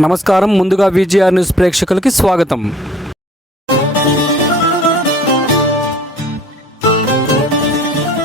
నమస్కారం. ముందుగా VGR news ప్రేక్షకులకి స్వాగతం.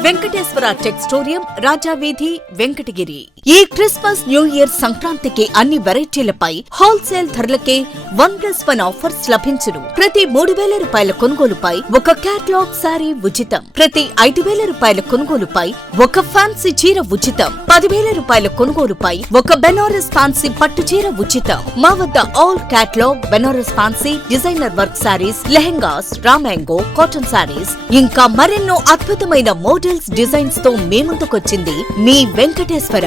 వెంకటేశ్వర టెక్స్టోరియం, రాజావీధి, వెంకటగిరి. ఈ క్రిస్మస్ న్యూ ఇయర్ సంక్రాంతికి అన్ని వెరైటీలపై హోల్సేల్ ధరలకే 1+1 ఆఫర్స్ లభించును. ప్రతి 3,000 రూపాయల కొనుగోలుపై ఒక క్యాటలాగ్ సారీ ఉచితం. ప్రతి 5,000 రూపాయల కొనుగోలుపై ఒక ఫ్యాన్సీ చీర ఉచితం. 10,000 రూపాయల కొనుగోలుపై ఒక బెనారస్ ఫ్యాన్సీ పట్టు చీర ఉచితం. మా వద్ద all catalogue Banaras fancy designer work saris, lehengas, రామాంగో, కాటన్ సారీస్, ఇంకా మరెన్నో అద్భుతమైన మోడల్స్, డిజైన్స్ తో మీ ముందుకొచ్చింది మీ వెంకటేశ్వర.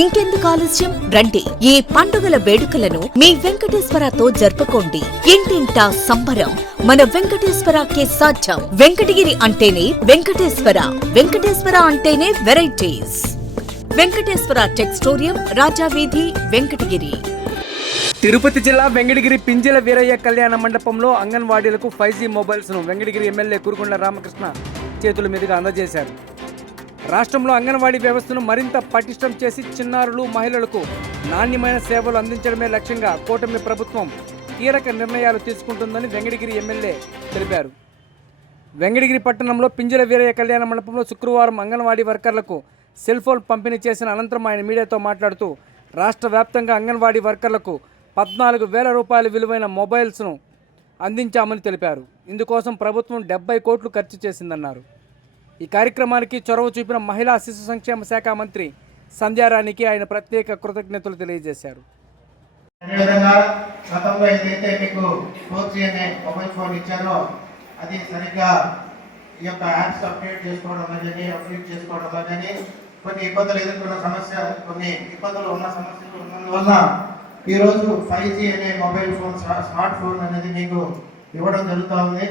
ఇంకెందుకు ఆలస్యం, రండి. ఈ పండుగల వేడుకలను మీ వెంకటేశ్వరతో జరుపుకోండి. ఇంటింటా సంబరం మన వెంకటేశ్వరకే సాధ్యం. వెంకటగిరి అంటేనే వెంకటేశ్వర, వెంకటేశ్వర అంటేనే వెరైటీస్. వెంకటేశ్వర టెక్స్టోరియం, రాజావీధి, వెంకటగిరి. తిరుపతి జిల్లా వెంకటగిరి పింజల వీరయ్య కళ్యాణ మండపంలో అంగన్వాడీలకు 5G మొబైల్స్ను వెంకటగిరి ఎమ్మెల్యే కురుగొండ రామకృష్ణ చేతుల మీదుగా అందజేశారు. రాష్ట్రంలో అంగన్వాడీ వ్యవస్థను మరింత పటిష్టం చేసి చిన్నారులు, మహిళలకు నాణ్యమైన సేవలు అందించడమే లక్ష్యంగా కూటమి ప్రభుత్వం కీలక నిర్ణయాలు తీసుకుంటుందని వెంకటగిరి ఎమ్మెల్యే తెలిపారు. వెంకటగిరి పట్టణంలో పింజల వీరయ్య కళ్యాణ మండపంలో శుక్రవారం అంగన్వాడీ వర్కర్లకు సెల్ ఫోన్ పంపిణీ చేసిన అనంతరం ఆయన మీడియాతో మాట్లాడుతూ రాష్ట్ర వ్యాప్తంగా అంగన్వాడీ వర్కర్లకు 14,000 రూపాయల విలువైన మొబైల్స్ను అందించామని తెలిపారు. ఇందుకోసం ప్రభుత్వం 70 కోట్లు ఖర్చు చేసిందన్నారు. ఈ కార్యక్రమానికి చొరవ చూపిన మహిళా శిశు సంక్షేమ శాఖ మంత్రి సంధ్యారాణికి ఆయన ప్రత్యేక కృతజ్ఞతలు తెలియజేశారు. గతంలో ఏదైతే మీకు 4G అనే మొబైల్ ఫోన్ ఇచ్చారో అది సరిగ్గా ఈ యొక్క యాప్స్ అప్డేట్ చేసుకోవడం కానీ అప్డేట్ చేసుకోవడం కానీ కొన్ని ఇబ్బందులు ఎదుర్కొన్న ఇబ్బందులు ఉన్న సమస్యలు ఉన్నందువల్ల ఈరోజు 5G అనే మొబైల్ ఫోన్, స్మార్ట్ ఫోన్ అనేది మీకు ఇవ్వడం జరుగుతూ ఉంది.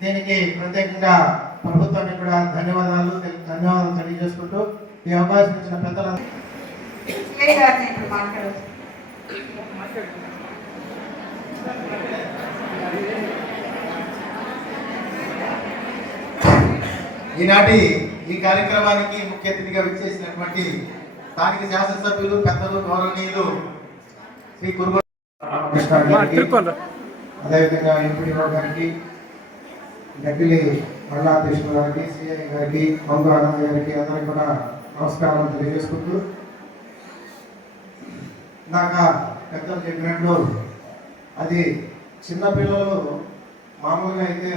దీనికి ప్రత్యేకంగా ప్రభుత్వానికి కూడా ధన్యవాదాలు తెలియజేసుకుంటూ ఈ అవకాశం ఇచ్చిన పెద్దలందరూ ఈనాటి ఈ కార్యక్రమానికి ముఖ్య అతిథిగా విచ్చేసినటువంటి స్థానిక శాసనసభ్యులు, పెద్దలు, గౌరవనీయులు శ్రీ కురుగొండ రామకృష్ణ గారికి, అదేవిధంగా ఎంపీడీఓ గారికి, గడ్డిలి మల్లాధీశ్వర గారికి, సిఐ గారికి, మంగు ఆనంద్ గారికి అందరికీ కూడా నమస్కారం తెలియజేసుకుంటూ, ఇందాక పెద్దలు చెప్పినట్లు అది చిన్నపిల్లలు మామూలుగా అయితే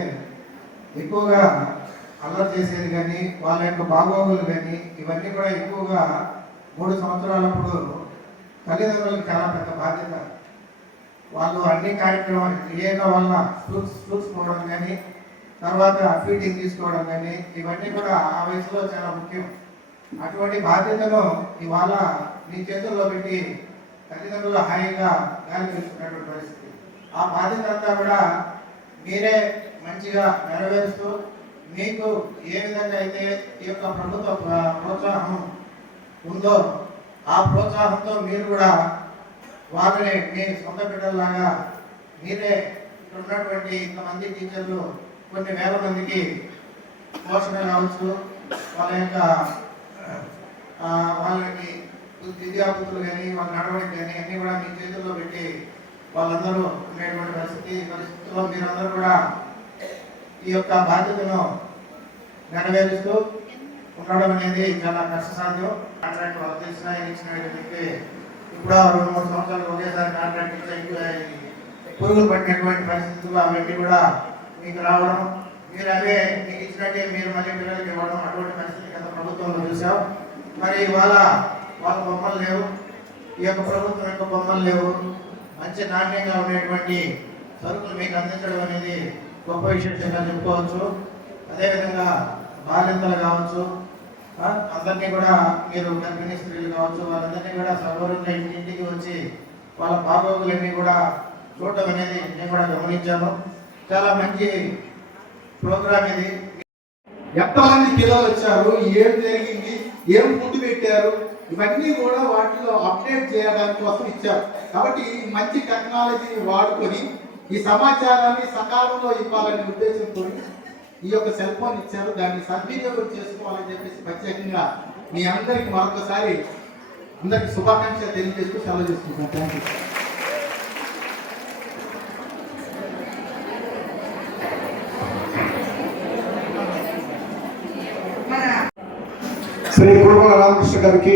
ఎక్కువగా అల్లరి చేసేది కానీ వాళ్ళ యొక్క బాగోగులు కానీ ఇవన్నీ కూడా ఎక్కువగా 3 సంవత్సరాలప్పుడు తల్లిదండ్రులకు చాలా పెద్ద బాధ్యత. వాళ్ళు అన్ని కార్యక్రమాలు ఏదో వల్ల ఫ్రూట్స్ పోవడం కానీ, తర్వాత ఫీడింగ్ తీసుకోవడం కానీ ఇవన్నీ కూడా ఆ వయసులో చాలా ముఖ్యం. అటువంటి బాధ్యతను ఇవాళ మీ చేతుల్లో పెట్టి తల్లిదండ్రులు హాయిగా గాలి పీల్చుకున్నటువంటి పరిస్థితి. ఆ బాధ్యత అంతా కూడా మీరే మంచిగా నెరవేరుస్తూ మీకు ఏ విధంగా అయితే ఈ యొక్క ప్రభుత్వ ప్రోత్సాహం ఉందో ఆ ప్రోత్సాహంతో మీరు కూడా వాళ్ళని మీ సొంత బిడ్డల్లాగా మీరే ఇక్కడ ఉన్నటువంటి ఇంతమంది టీచర్లు కొన్ని వేల మందికి పోషణ కావచ్చు, వాళ్ళకి విద్యాబుద్ధులు కానీ వాళ్ళ నడవడికి కానీ అన్నీ కూడా మీ చేతుల్లో పెట్టి వాళ్ళందరూ ఉండేటువంటి పరిస్థితుల్లో మీరందరూ కూడా ఈ యొక్క బాధ్యతను నెరవేరుస్తూ ఉండడం అనేది చాలా కష్టసాధ్యం. కాంట్రాక్ట్ వాళ్ళు తెలిసిన ఇచ్చినటువంటి ఇప్పుడు 2-3 సంవత్సరాలు ఒకేసారి కాంట్రాక్ట్ ఇచ్చే పురుగులు పట్టినటువంటి పరిస్థితుల్లో అవన్నీ కూడా మీకు రావడం, మీరు అవే మీకు ఇచ్చినట్టే మీరు మళ్ళీ పిల్లలకి ఇవ్వడం, అటువంటి పరిస్థితి గత ప్రభుత్వంలో చూసాం. మరి ఇవాళ వాళ్ళ బొమ్మలు లేవు, ఈ యొక్క ప్రభుత్వం యొక్క బొమ్మలు లేవు. మంచి నాణ్యంగా ఉండేటువంటి సరుకులు మీకు అందించడం అనేది గొప్ప విశేషంగా చెప్పుకోవచ్చు. అదేవిధంగా బాలింతలు కావచ్చు, అందరినీ కూడా మీరు గర్భిణీ స్త్రీలు కావచ్చు, వాళ్ళందరినీ కూడా సగౌరవంగా ఇంటింటికి వచ్చి వాళ్ళ బాగోగులన్నీ కూడా చూడటం అనేది నేను కూడా గమనించాను. చాలా మంచి ప్రోగ్రామ్ ఇది. ఎంతమంది పిల్లలు వచ్చారు, ఏం జరిగింది, ఏం ఫుడ్ పెట్టారు, ఇవన్నీ కూడా వాటిలో అప్డేట్ చేయడానికి కోసం ఇచ్చారు. కాబట్టి మంచి టెక్నాలజీని వాడుకొని ఈ సమాచారాన్ని సకాలంలో ఇవ్వాలనే ఉద్దేశంతో ఈ యొక్క సెల్ ఫోన్ ఇచ్చారు. దాన్ని సద్వినియోగం చేసుకోవాలని చెప్పేసి ప్రత్యేకంగా మీ అందరికి మరొకసారి అందరికి శుభాకాంక్షలు తెలియజేస్తూ సెలవు చేసుకుంటాను. Thank you. శ్రీ కురుమల రామకృష్ణ గారికి,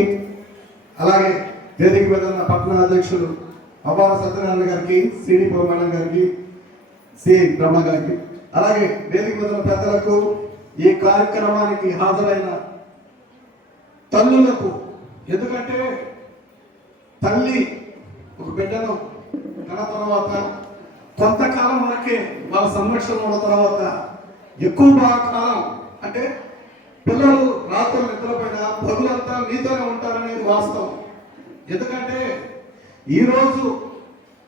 అలాగే వేదిక మీద ఉన్న పట్టణ అధ్యక్షులు అవ్వాల సత్యనారాయణ గారికి, సిడి మేడం గారికి, సి బ్రహ్మ గారికి, అలాగే వేదిక మీద ఉన్న పెద్దలకు, ఈ కార్యక్రమానికి హాజరైన తల్లులకు, ఎందుకంటే తల్లి ఒక బిడ్డను కన్న తర్వాత కొంతకాలం వరకే వాళ్ళ సంరక్షణ ఉన్న తర్వాత ఎక్కువ కాలం అంటే పిల్లలు రాత్రులు నిద్రపోయిన పగులంతా మీతోనే ఉంటారనేది వాస్తవం. ఎందుకంటే ఈరోజు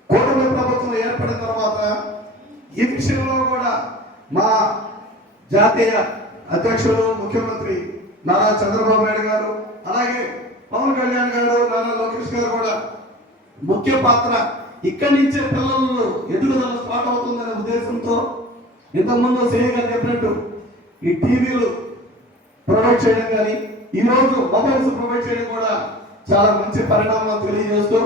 కూటమి ప్రభుత్వం ఏర్పడిన తర్వాత ఈ విషయంలో కూడా మా జాతీయ అధ్యక్షులు ముఖ్యమంత్రి నారా చంద్రబాబు నాయుడు గారు, అలాగే పవన్ కళ్యాణ్ గారు, నారా లోకేష్ గారు కూడా ముఖ్య పాత్ర. ఇక్కడి నుంచే పిల్లలు ఎదుగుదల స్టార్ట్ అవుతుందనే ఉద్దేశంతో ఇంతకుముందు సేయ గారు చెప్పినట్టు ఈ టీవీలు ప్రొవైడ్ చేయడం కానీ ఈరోజు మొబైల్స్ ప్రొవైడ్ చేయడం కూడా చాలా మంచి పరిణామాలు తెలియజేస్తూ,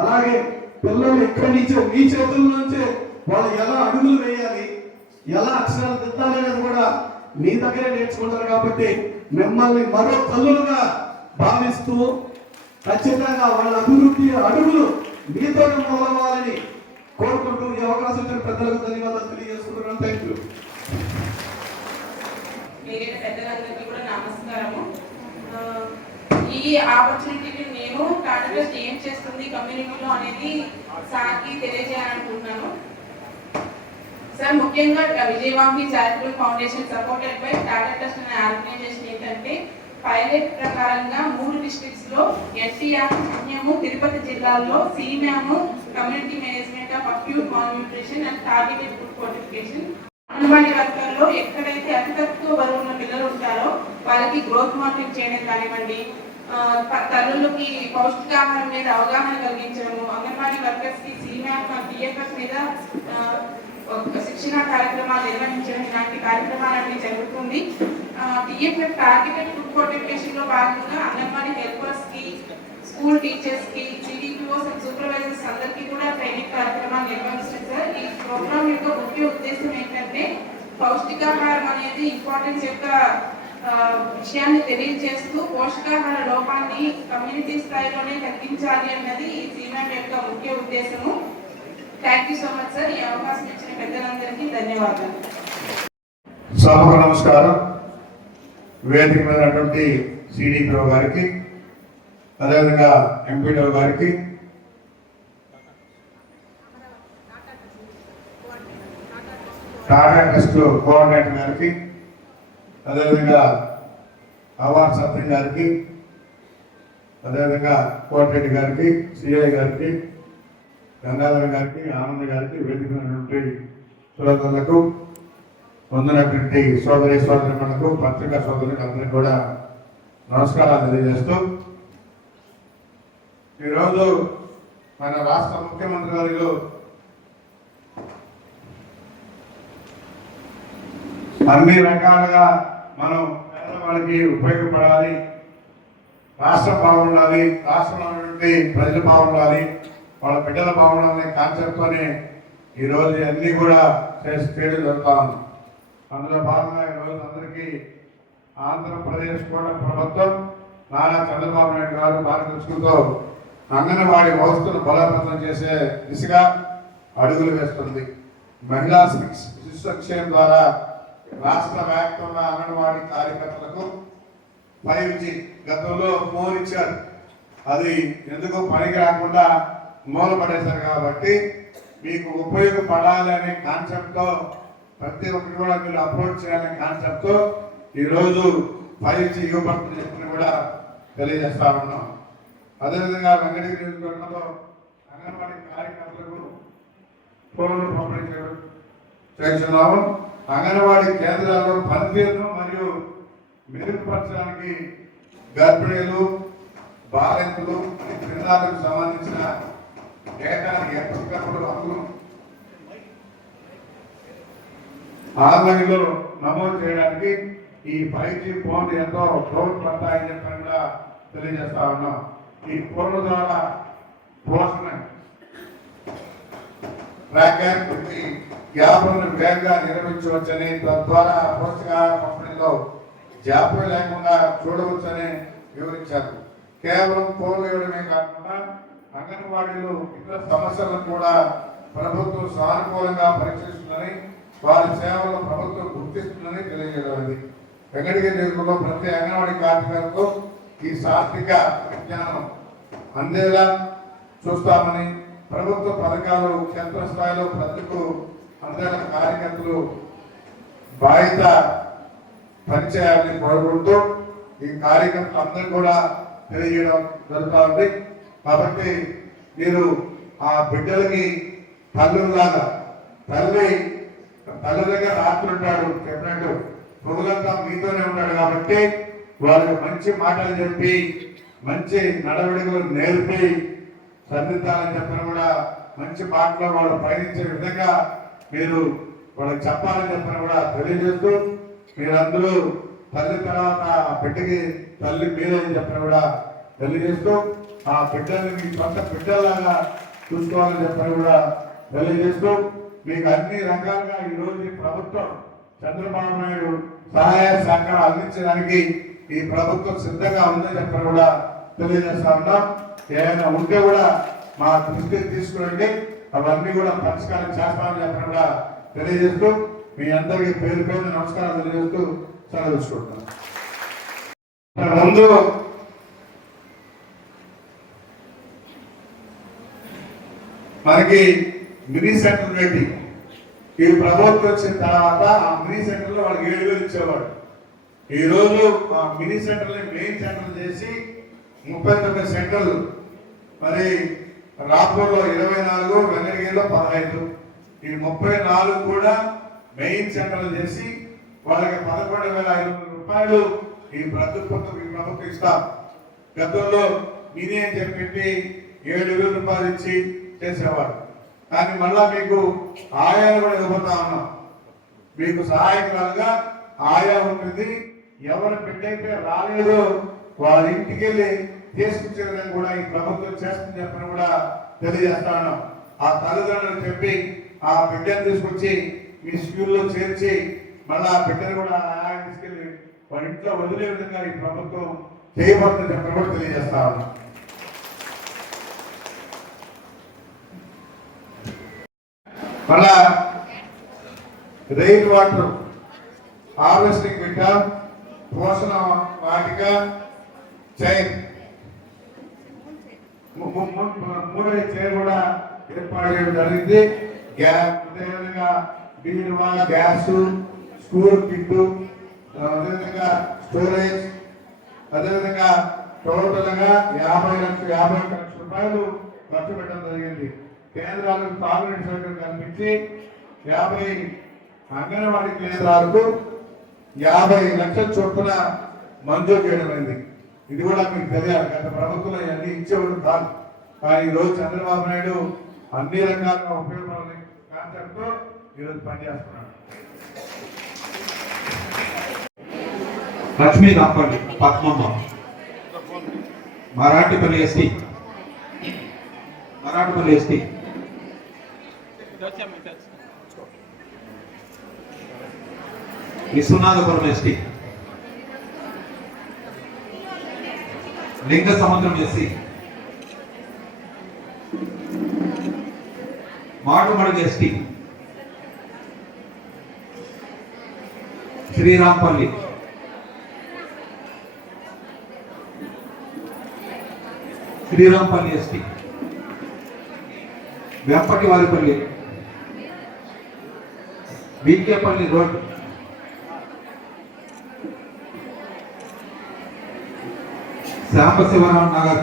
అలాగే పిల్లలు ఇక్కడి నుంచే మీ చేతుల నుంచే వాళ్ళు ఎలా అడుగులు వేయాలి, ఎలా అక్షరాలు దిద్దాలి అనేది కూడా మీ దగ్గరే నేర్చుకుంటారు. కాబట్టి మిమ్మల్ని మరో తల్లులుగా భావిస్తూ ఖచ్చితంగా వాళ్ళ అభివృద్ధి అడుగులు మీతోనే మొదలవ్వాలని కోరుకుంటూ ఈ అవకాశం ఇచ్చిన పెద్దలకు ధన్యవాదాలు తెలియజేసుకుంటున్నాను. Thank you. వేరే పెద్దలందరికీ కూడా నమస్కారము. ఈ ఆపర్చునిటీని నేను టాటా ట్రస్ట్ ఏం చేస్తుంది కమ్యూనిటీలో అనేది సార్కి తెలియజేయాలనుకుంటున్నాను. సార్, ముఖ్యంగా Vijayavahini charitable foundation supported by Tata trust అనే ఆర్గనైజేషన్ ఏంటంటే పైలట్ ప్రకారంగా 3 డిస్ట్రిక్ట్స్ లో ఎన్టీఆర్, తిరుపతి జిల్లాల్లో సీమ్యాము community management of acute malnutrition and targeted food fortification. Anganwadi వర్గాల్లో ఎక్కడైతే అతి తక్కువ బరువు ఉన్న పిల్లలు ఉంటారో వాళ్ళకి గ్రోత్ మానిటరింగ్ చేయడం కానివ్వండి, తల్లులకి పౌష్టికాహారం మీద అవగాహన కలిగించడము, అంగన్వాడీ వర్కర్స్ కి సీమ్యాప్, టీఎఫ్ఎస్ మీద శిక్షణ కార్యక్రమాలు నిర్వహించడం ఇలాంటి కార్యక్రమాలన్నీ జరుగుతుంది. టీఎఫ్ఎఫ్ టార్గెటెడ్ ఫుడ్ ఫోర్టిఫికేషన్ లో భాగంగా అంగన్వాడీ హెల్పర్స్ కి, స్కూల్ టీచర్స్ కి, సిడిపిఓస్ అండ్ సూపర్వైజర్స్ అందరికీ కూడా ట్రైనింగ్ కార్యక్రమాలు నిర్వహిస్తుంది సార్. ఈ ప్రోగ్రామ్ యొక్క ముఖ్య ఉద్దేశం ఏంటంటే పౌష్టికాహారం అనేది ఇంపార్టెన్స్ యొక్క విషయాన్ని తెలియజేస్తూ పోషకాహార లోపాన్ని కమ్యూనిటీ స్థాయిలోనే తగ్గించాలి అన్నది ఈ సీమ్యాప్ యొక్క ముఖ్య ఉద్దేశము. Thank you so much sir. ఈ అవకాశం ఇచ్చిన పెద్దలందరికీ ధన్యవాదాలు. సభకు నమస్కారం. వేదిక మీద ఉన్నటువంటి సిడిపిఓ గారికి, అదేవిధంగా ఎంపీడీఓ గారికి, టాటా ట్రస్ట్ కోఆర్డినేటర్ గారికి, అదేవిధంగా అవార్డ్ సత్యం గారికి, అదేవిధంగా కోటిరెడ్డి గారికి, సిఐ గారికి, గంగాధర్ గారికి, ఆనంద్ గారికి, వేదిక ఉన్నటువంటి సోదరులకు, పొందినటువంటి సోదరి సోదరులకు, పత్రికా సోదరులకు అందరికీ కూడా నమస్కారాలు తెలియజేస్తూ, ఈరోజు మన రాష్ట్ర ముఖ్యమంత్రి గారు అన్ని రకాలుగా మనం పేదవాళ్ళకి ఉపయోగపడాలి, రాష్ట్రం బాగుండాలి, రాష్ట్రంలో ఉన్నటువంటి ప్రజలు బాగుండాలి, వాళ్ళ బిడ్డలు బాగుండాలనే కాన్సెప్ట్తోనే ఈరోజు అన్నీ కూడా చేయడం జరుగుతా ఉంది. అందులో భాగంగా ఈరోజు అందరికీ ఆంధ్రప్రదేశ్ కూడా ప్రభుత్వం నారా చంద్రబాబు నాయుడు గారు మార్గదర్శకంతో అంగన్వాడీ వ్యవస్థను బలోపేతం చేసే దిశగా అడుగులు వేస్తుంది. మహిళా శిశు సంక్షేమం ద్వారా రాష్ట్ర వ్యాప్తంగా అంగన్వాడీ కార్యకర్తలకు 5G, గతంలో 4 ఇచ్చారు, అది ఎందుకో పనికి రాకుండా మూలపడేశారు. కాబట్టి మీకు ఉపయోగపడాలి అనే కాన్సెప్ట్తో ప్రతి ఒక్కరు కూడా మీరు అప్రోచ్ చేయాలనే కాన్సెప్ట్తో ఈరోజు 5G ఇవ్వబడుతుంది చెప్పిన కూడా తెలియజేస్తా ఉన్నాం. అదేవిధంగా వెంకటగిరి నియోజకవర్గంలో అంగన్వాడీ కార్యకర్తలకు ఫోన్లు పంపిణీ చేస్తున్నాము. అంగన్వాడీ కేంద్రాల్లో పనితీరును మరియు మెరుగుపరచడానికి గర్భిణీలు, బాలింతలు, పిల్లలకు సంబంధించిన డేటాను ఎప్పటికప్పుడు అందులో ఆన్లైన్లో నమోదు చేయడానికి ఈ 5G ఫోన్ ఎంతో తోడ్పడతాయని చెప్పని కూడా తెలియజేస్తా ఉన్నాం. ఈ ఫోన్ల ద్వారా పోషణ ట్రాకర్ యాప్లను వేగంగా నిర్వహించవచ్చని, తద్వారా పోషకాహార పంపిణీలో జాప్యం లేకుండా చూడవచ్చని వివరించారు. కేవలం ఫోన్లు ఇవ్వడమే కాకుండా అంగన్వాడీలో ఇతర సమస్యలను కూడా ప్రభుత్వం సానుకూలంగా పరీక్షిస్తుందని, వారి సేవలను ప్రభుత్వం గుర్తిస్తుందని తెలియజేయడం. వెంకటగిరి నియోజకవర్గంలో ప్రతి అంగన్వాడీ కార్యకర్తకు ఈ సాత్విక విజ్ఞానం అందేలా చూస్తామని, ప్రభుత్వ పథకాలు క్షేత్రస్థాయిలో ప్రజలకు అందేలా కార్యకర్తలు బాధ్యత పనిచేయాలని కోరుకుంటూ ఈ కార్యకర్తలు అందరూ కూడా తెలియజేయడం జరుగుతూ ఉంది. కాబట్టి మీరు ఆ బిడ్డలకి తల్లులాగా, తల్లి దగ్గర రాత్రి ఉంటాడు చెప్పినట్టు పొగులంతా మీతోనే ఉంటాడు. కాబట్టి వాళ్ళకి మంచి మాటలు చెప్పి మంచి నడవడికలు నేర్పి సరిదిద్దాలని చెప్పిన కూడా మంచి మాటలో వాళ్ళు పయనించే విధంగా మీరు వాళ్ళకి చెప్పాలని చెప్పిన కూడా తెలియజేస్తూ, మీరందరూ తల్లి తర్వాత ఆ బిడ్డకి తల్లి మీరని చెప్పిన కూడా తెలియజేస్తూ, ఆ బిడ్డల్ని మీ సొంత బిడ్డలాగా చూసుకోవాలని చెప్పిన కూడా తెలియజేస్తూ, మీకు అన్ని రకాలుగా ఈరోజు ఈ ప్రభుత్వం చంద్రబాబు నాయుడు సహాయ సహకారం అందించడానికి ఈ ప్రభుత్వం సిద్ధంగా ఉందని చెప్పిన కూడా తెలియజేస్తా ఉన్నాం. ఏమైనా ఉంటే కూడా మా దృష్టికి తీసుకురండి, అవన్నీ కూడా పరిష్కారం చేస్తామని చెప్పిన కూడా తెలియజేస్తూ, మీ అందరికీ పేరు పేరు నమస్కారం తెలియజేస్తూ సెలవు తీసుకుంటున్నాను. ముందు మనకి మినీ సెంటర్ పెట్టి ఈ ప్రభుత్వం వచ్చిన తర్వాత ఆ మినీ సెంటర్లో వాళ్ళకి 7,000 ఇచ్చేవాడు. ఈరోజు ఆ మినీ సెంటర్ని మెయిన్ సెంటర్ చేసి 39 సెంటర్లు, మరి రాపూర్లో 24, వెంకటగిరిలో 15, ఈ 34 కూడా మెయిన్ సెంటర్లు చేసి వాళ్ళకి 11,500 రూపాయలు ఈ ప్రభుత్వం ఇస్తాం. గతంలో మినీ అని చెప్పి 7,000 రూపాయలు ఇచ్చి చేసేవాడు. కానీ మళ్ళా మీకు ఆయాలు కూడా ఇవ్వబోతా ఉన్నాం. మీకు సహాయకురాలుగా ఆయా ఉంటుంది. ఎవరు బిడ్డైతే రాలేదో వాళ్ళ ఇంటికి వెళ్ళి తీసుకొచ్చే విధంగా కూడా ఈ ప్రభుత్వం చేస్తుంది చెప్పని కూడా తెలియజేస్తా ఉన్నాం. ఆ తల్లిదండ్రులు చెప్పి ఆ బిడ్డను తీసుకొచ్చి మీ స్కూల్లో చేర్చి మళ్ళీ ఆ బిడ్డను కూడా ఆయా తీసుకెళ్ళి వాళ్ళ ఇంట్లో వదిలే విధంగా ఈ ప్రభుత్వం చేయబడుతుంది చెప్పని కూడా తెలియజేస్తా ఉన్నాం. మళ్ళా రెయిన్ వాటర్ హార్వెస్టింగ్ పెట్టాం, పోషణ వాటిక చైన్ 3 చైన్ కూడా ఏర్పాటు చేయడం జరిగింది. అదేవిధంగా బీరువా, గ్యాస్, స్కూల్ కిట్, అదేవిధంగా స్టోరేజ్, అదేవిధంగా టోటల్ గా 50 లక్షల రూపాయలు ఖర్చు పెట్టడం జరిగింది. కేంద్రాలకు తాగునీటి సౌకర్యం కల్పించి 50 అంగన్వాడీ కేంద్రాలకు 50 లక్షల చొప్పున మంజూరు చేయడం అయింది. ఇది కూడా మీకు తెలియాలి. గత ప్రభుత్వంలో ఇవన్నీ ఇచ్చేవాడు కాదు. కానీ ఈరోజు చంద్రబాబు నాయుడు అన్ని రకాలుగా ఉపయోగపడే కాన్సెప్ట్ తో ఈరోజు పనిచేస్తున్నాడు. Lakshmi Rampalli Padmamma, Marathipalli ST, Vishwanathapuram ST, Linga Samudram SC, Matumadugu ST, Sriramapalli, ST, Vempati Varipalli, BK Palli road, Sambasivarao Nagar,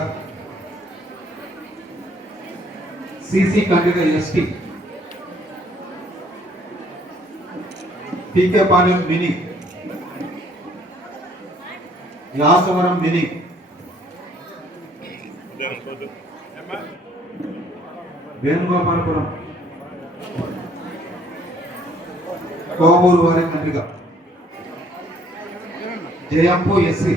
CC Kandiga ST, TK Palem mini, Yasavaram mini, Venugopalapuram, Kovuru వారి కండ్రిగ, జయంపు ఎస్సీ,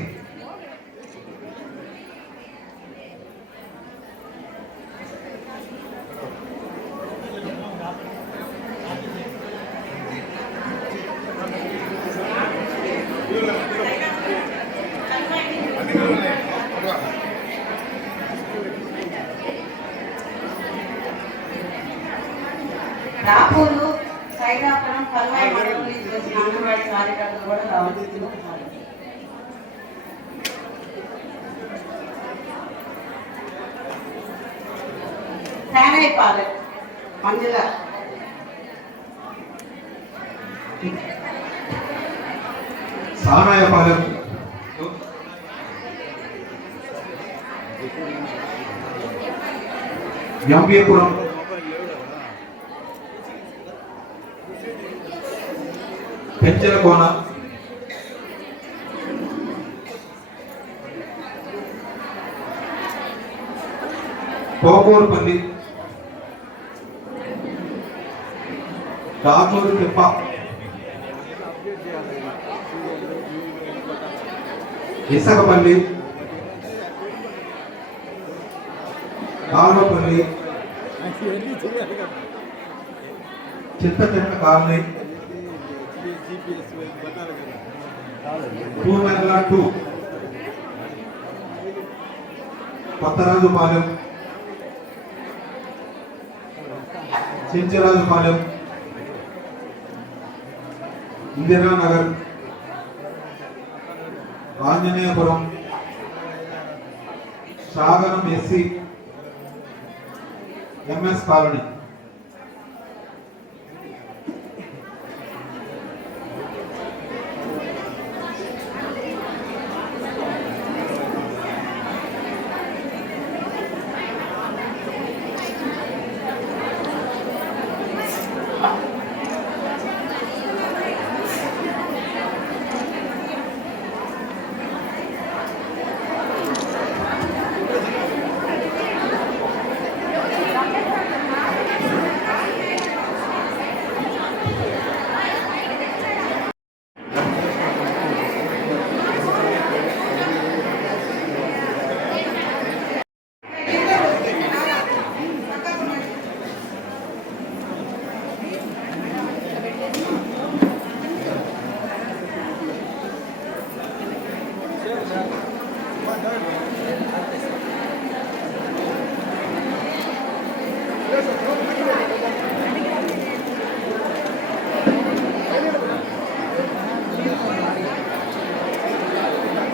రాపూరు సైదాపురం కల్వాయి మండలం నుంచి వచ్చిన అంగన్వాడీ కార్యకర్తలు కూడా రావచ్చు. శానైపాలెం మంజుల, సానాయపాలెం, ఎంపీపురం, పెంచలకోన, కోకూరుపల్లి, రాజూరు తిప్ప, ఇసకపల్లి, కాలువపల్లి, చింత కాలనీ, పూమెల్ల 2, కొత్తరాజుపాలెం, చించరాజుపాలెం, ఇందిరానగర్, ఆంజనేయపురం, సాగరం ఎస్సీ, ఎంఎస్ కాలనీ.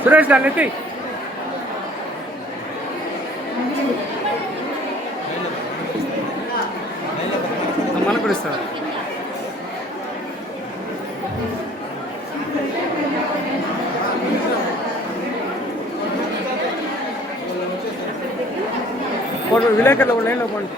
సురేష్ దాన్ని ఎత్తి. మనకు కూడా ఇస్తారు. విలేకరులు కూడా లైన్లో పోండి.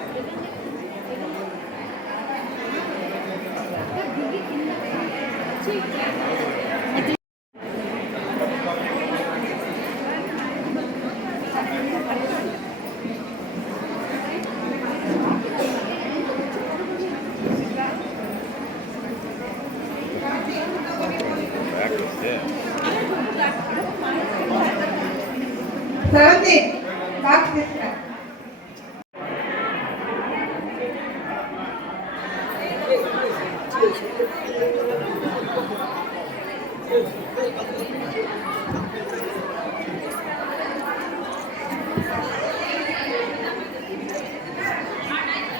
సరంతి బాక్స్ తీసుకురా.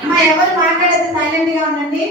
అమ్మా ఎవరు మాట్లాడేది సైలెంట్ గా ఉండండి.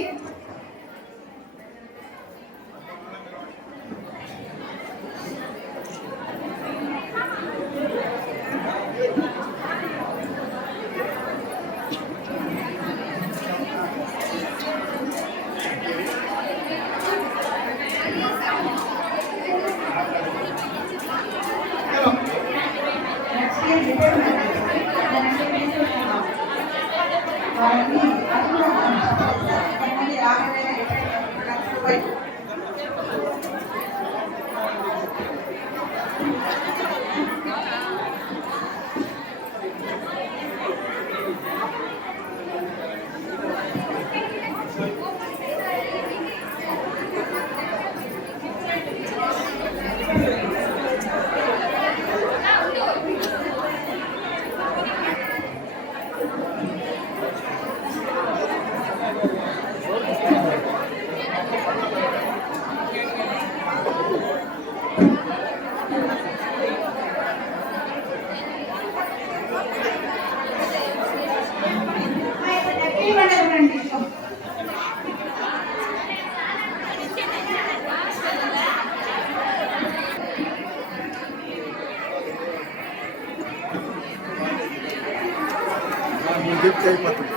గిఫ్ట్ అయిపోతుంది.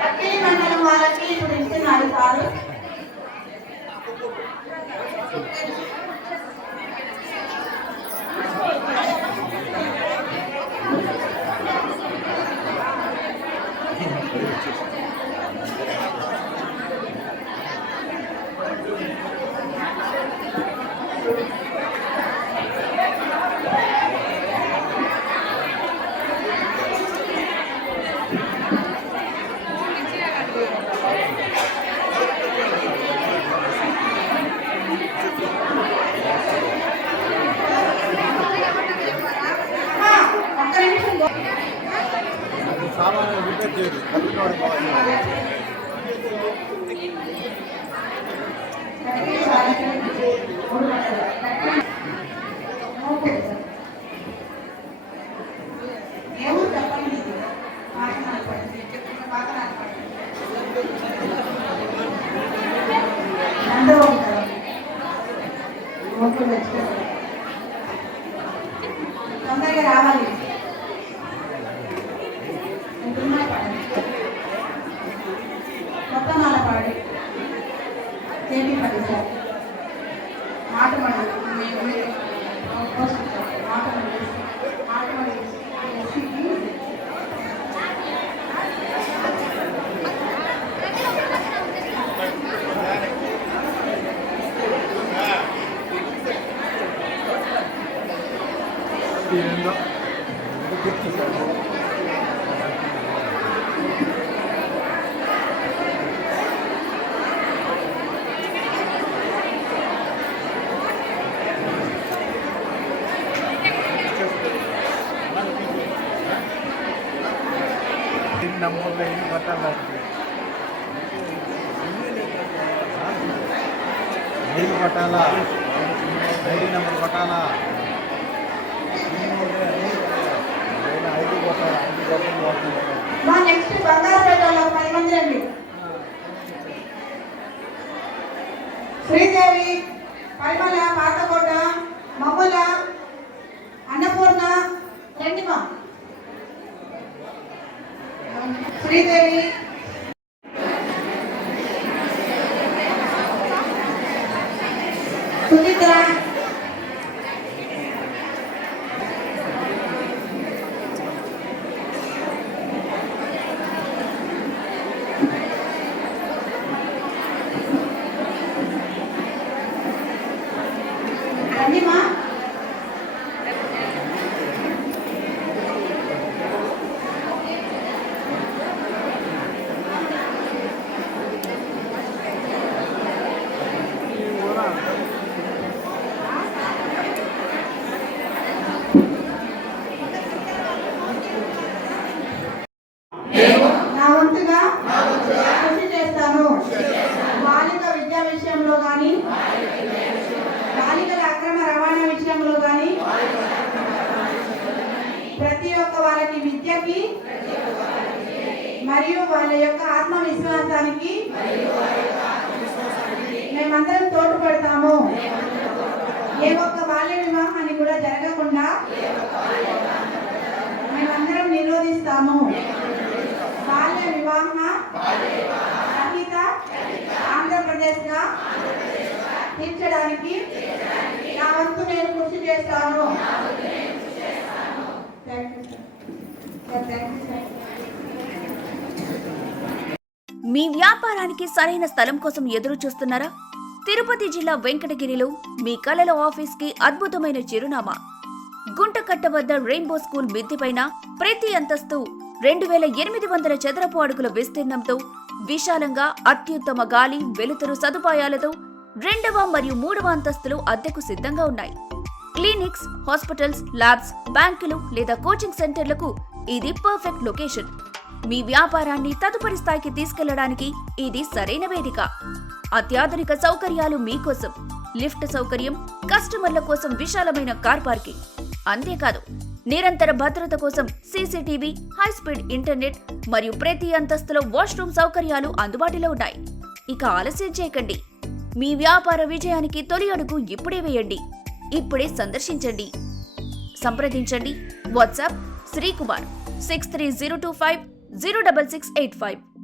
లక్కీ మండలం వాళ్ళకి ఇప్పుడు ఇస్తున్నారు సార్. ఒక్క నిమిషం సామాన్య రిపేర్ చేయదు కట్టుకోవడం కావాలి. ఏమో చెప్పండి. అందరూ ఉంటారు. తొందరగా రావాలి. మొత్తం పాడి చేపి పడి సార్ మాట మడి మాట మడి నమ్మకం ఏం కట్టాలి నీళ్ళు పట్టాలా, ఐడి నెంబర్ పట్టాలా, ఐదు కొట్టాలి. మా నెక్స్ట్ బంగారుపేటలో 10 మంది రండి. శ్రీదేవి, పరిమళ, పాతకోట, మమ్ముల, అన్నపూర్ణ రండి మా. శ్రీదేవి, సుచిత్ర, రండి మా. నా వంతుగా కృషి చేస్తాను. బాలిక విద్యా విషయంలో కానీ, బాలికల అక్రమ రవాణా విషయంలో కానీ, ప్రతి ఒక్క వాళ్ళకి విద్యకి మరియు వాళ్ళ యొక్క ఆత్మవిశ్వాసానికి మేమందరం తోడ్పడతాము. ఏ ఒక్క బాల్య వివాహాన్ని కూడా జరగకుండా మేమందరం నిరోధిస్తాము. బాల్య వివాహ రహిత ఆంధ్రప్రదేశ్గా తీర్చడానికి నా వంతు నేను కృషి చేస్తాను. Thank you sir. Thank you sir. మీ వ్యాపారానికి సరైన స్థలం కోసం ఎదురు చూస్తున్నారా? తిరుపతి జిల్లా వెంకటగిరిలో మీ కలల ఆఫీస్కి అద్భుతమైన చిరునామా. గుంటకట్ట వద్ద రెయిన్బో స్కూల్ మిద్దెపైన ప్రతి అంతస్తు 2800 చదరపు అడుగుల విస్తీర్ణంతో విశాలంగా అత్యుత్తమ గాలి, వెలుతురు సదుపాయాలతో 2వ మరియు 3వ అంతస్తులు అద్దెకు సిద్ధంగా ఉన్నాయి. క్లినిక్స్, హాస్పిటల్స్, ల్యాబ్స్, బ్యాంకులు లేదా కోచింగ్ సెంటర్లకు ఇది పర్ఫెక్ట్ లొకేషన్. మీ వ్యాపారాన్ని తదుపరి స్థాయికి తీసుకెళ్లడానికి ఇది సరైన వేదిక. అత్యాధునిక సౌకర్యాలు మీకోసం, లిఫ్ట్ సౌకర్యం, కస్టమర్ల కోసం విశాలమైన కార్ పార్కింగ్. అంతేకాదు, నిరంతర భద్రత కోసం సీసీటీవీ, హై స్పీడ్ ఇంటర్నెట్ మరియు ప్రతి అంతస్తులో వాష్రూమ్ సౌకర్యాలు అందుబాటులో ఉన్నాయి. ఇక ఆలస్యం చేయకండి, మీ వ్యాపార విజయానికి తొలి అడుగు ఇప్పుడే వేయండి. ఇప్పుడే సందర్శించండి. సంప్రదించండి. వాట్సాప్ శ్రీకుమార్ 63025 06685.